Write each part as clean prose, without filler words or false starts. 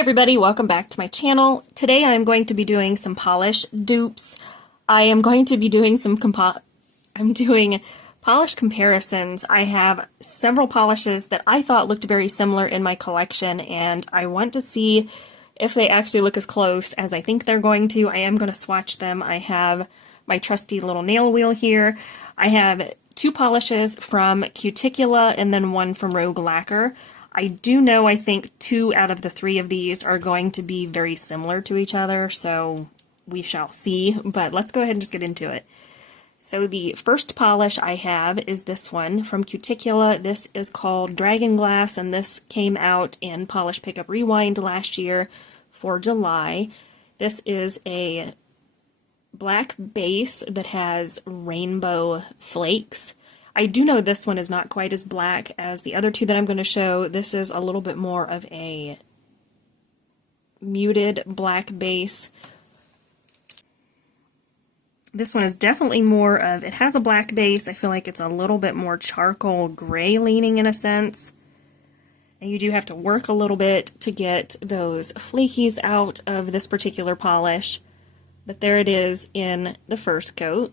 everybody, welcome back to my channel. Today I'm going to be doing some polish dupes. I am going to be doing some polish comparisons. I have several polishes that I thought looked very similar in my collection, and I want to see if they actually look as close as I think they're going to. I am going to swatch them. I have my trusty little nail wheel here. I have two polishes from Cuticula and then one from Monarch Lacquer. I do know I think 2 out of the 3 of these are going to be very similar to each other, so we shall see, but let's go ahead and just get into it. So the first polish I have is this one from Cuticula. This is called Dragon Glass, and this came out in Polish Pickup Rewind last year for July. This is a black base that has rainbow flakes. I do know this one is not quite as black as the other two that I'm going to show. This is a little bit more of a muted black base. This one is definitely more of, it has a black base. I feel like it's a little bit more charcoal gray leaning in a sense. And you do have to work a little bit to get those flakies out of this particular polish. But there it is in the first coat.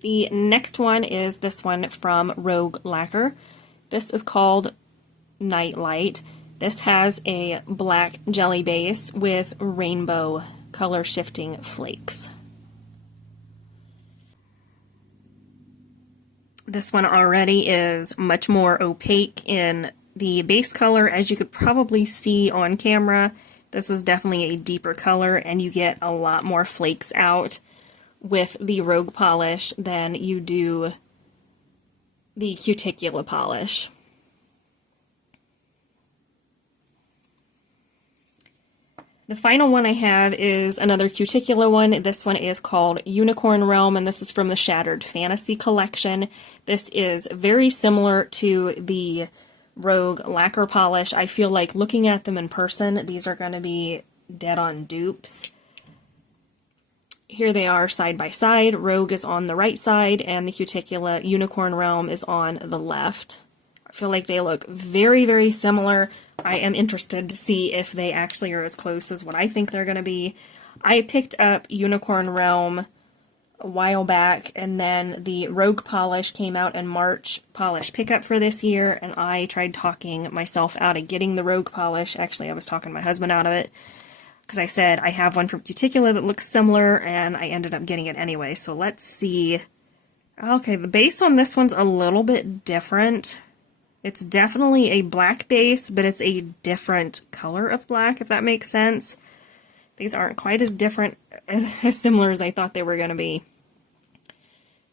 The next one is this one from Monarch Lacquer. This is called Nightlight. This has a black jelly base with rainbow color shifting flakes. This one already is much more opaque in the base color, as you could probably see on camera. This is definitely a deeper color, and you get a lot more flakes out with the Rogue polish than you do the Cuticula polish. The final one I have is another Cuticula one. This one is called Unicorn Realm, and this is from the Shattered Fantasy collection. This is very similar to the Monarch Lacquer polish. I feel like looking at them in person, these are going to be dead-on dupes. Here they are side by side. Rogue is on the right side, and the Cuticula Unicorn Realm is on the left. I feel like they look very, very similar. I am interested to see if they actually are as close as what I think they're going to be. I picked up Unicorn Realm a while back, and then the Rogue polish came out in March polish pickup for this year, and I tried talking myself out of getting the Rogue polish. Actually, I was talking my husband out of it, because I said I have one from Cuticula that looks similar, and I ended up getting it anyway. So let's see. Okay, the base on this one's a little bit different. It's definitely a black base, but it's a different color of black, if that makes sense. These aren't quite as different, as similar as I thought they were going to be.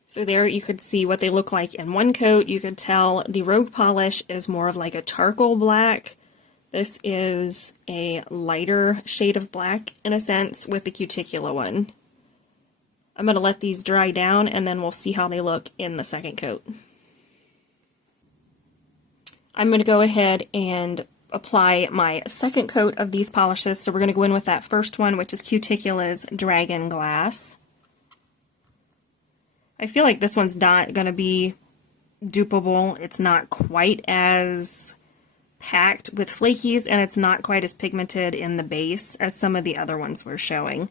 So there you could see what they look like in one coat. You could tell the Rogue polish is more of like a charcoal black. This is a lighter shade of black, in a sense, with the Cuticula one. I'm going to let these dry down, and then we'll see how they look in the second coat. I'm going to go ahead and apply my second coat of these polishes. So we're going to go in with that first one, which is Cuticula's Dragon Glass. I feel like this one's not going to be dupeable. It's not quite as packed with flakies, and it's not quite as pigmented in the base as some of the other ones we're showing.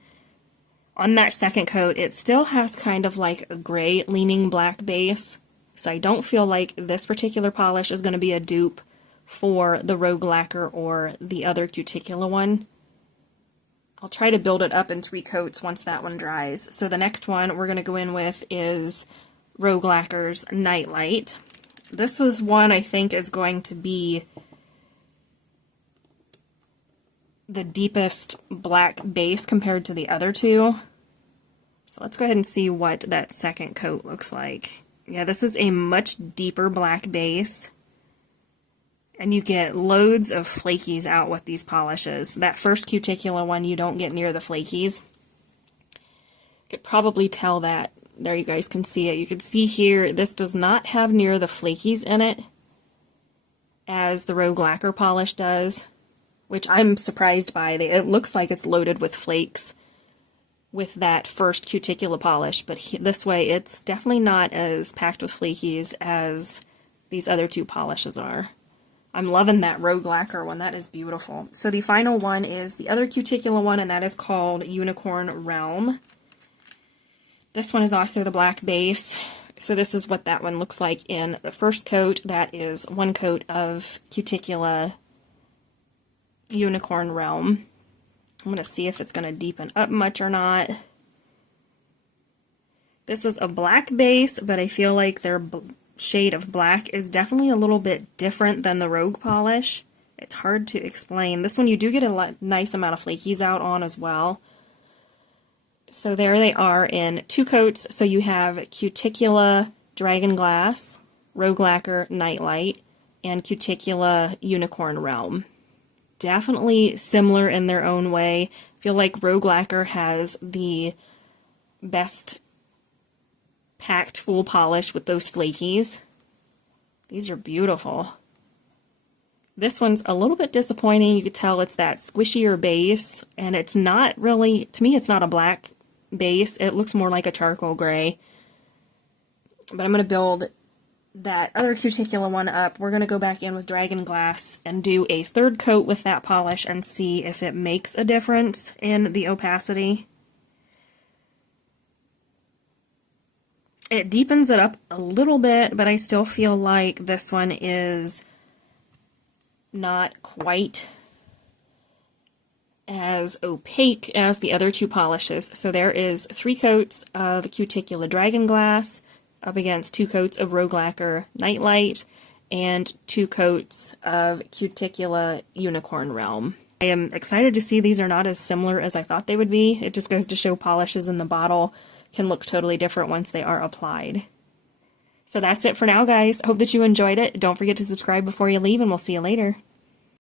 On that second coat, it still has kind of like a gray leaning black base, so I don't feel like this particular polish is going to be a dupe for the Monarch Lacquer or the other Cuticula one. I'll try to build it up in 3 coats once that one dries. So the next one we're going to go in with is Monarch Lacquer's Nightlight. This is one I think is going to be the deepest black base compared to the other two. So let's go ahead and see what that second coat looks like. Yeah, this is a much deeper black base, and you get loads of flakies out with these polishes. That first Cuticula one, you don't get near the flakies. You could probably tell that. There, you guys can see it. You can see here, this does not have near the flakies in it as the Monarch Lacquer polish does, which I'm surprised by. It looks like it's loaded with flakes with that first Cuticula polish, but this way it's definitely not as packed with flakies as these other two polishes are. I'm loving that Rogue Lacquer one. That is beautiful. So the final one is the other Cuticula one, and that is called Unicorn Realm. This one is also the black base. So this is what that one looks like in the first coat. That is one coat of Cuticula Unicorn Realm. I'm going to see if it's going to deepen up much or not. This is a black base, but I feel like their shade of black is definitely a little bit different than the Rogue polish. It's hard to explain. This one you do get a nice amount of flakies out on as well. So there they are in 2 coats. So you have Cuticula Dragon Glass, Rogue Lacquer Nightlight, and Cuticula Unicorn Realm. Definitely similar in their own way. I feel like Rogue Lacquer has the best packed full polish with those flakies. These are beautiful. This one's a little bit disappointing. You could tell it's that squishier base, and it's not really, to me, it's not a black base. It looks more like a charcoal gray. But I'm going to build that other Cuticula one up. We're going to go back in with Dragon Glass and do a 3rd coat with that polish and see if it makes a difference in the opacity. It deepens it up a little bit, but I still feel like this one is not quite as opaque as the other 2 polishes. So there is 3 coats of Cuticula Dragon Glass up against 2 coats of Rogue Lacquer Nightlight and 2 coats of Cuticula Unicorn Realm. I am excited to see these are not as similar as I thought they would be. It just goes to show polishes in the bottle can look totally different once they are applied. So that's it for now, guys. Hope that you enjoyed it. Don't forget to subscribe before you leave, and we'll see you later.